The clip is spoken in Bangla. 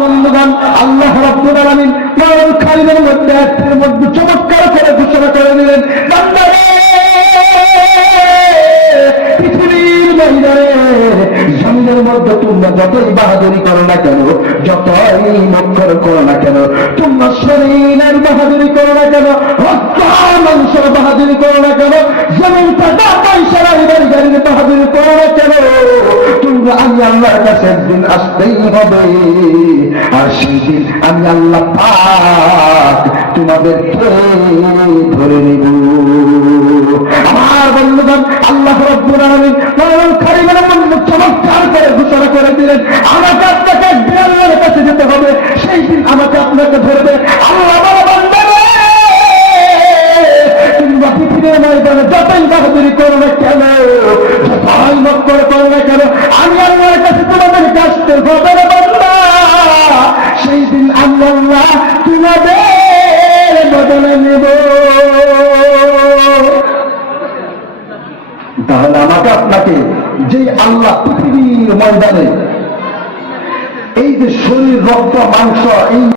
বন্ধুগণ, আল্লাহ রাব্বুল আলামিন কোরআন কারীমের মধ্যে আয়াতের মধ্যে চমৎকার করে ঘোষণা করে দিলেন, বান্দারে পৃথিবীর ময়দানে জমিনের মধ্যে তোমরা যতই বাহাদুরি করো না কেন, যতই মক্কর করো না কেন, তোমরা শরীরের বাহাদুরি করো না কেন, রক্ত মাংসের বাহাদুরি করো না কেন, যেমন টাকা পয়সার গাড়ির বাহাদুরি করো না কেন, তোমরা আমি আল্লাহর কাছে একদিন আসতেই হবে। আর সেই দিন আমি আল্লাহ পাক তোমাদেরকে ধরে নিব। আমার বন্ধুগণ, আল্লাহ রাব্বুল আলামিন কোরআন কারীমের মধ্যে চমৎকার করে ঘোষণা করে দিলেন, আমাকে আপনাকে একদিন আল্লাহর কাছে যেতে হবে, সেই দিন আমাকে আপনাকে ধরবে। আল্লাহ বলে, বান্দা রে তোমরা পৃথিবীর ময়দানে যতই বাহাদুরি করো না কেন, যতই মক্কর করো না কেন, আমি আল্লাহর কাছে তোমাদেরকে আসতে হবে রে বান্দা। সেই দিন আমি আল্লাহ তোমাদের বদলে নেব। তাহলে আমাকে আপনাকে যে আল্লাহ পৃথিবীর ময়দানে এই যে শরীর রক্ত মাংস এই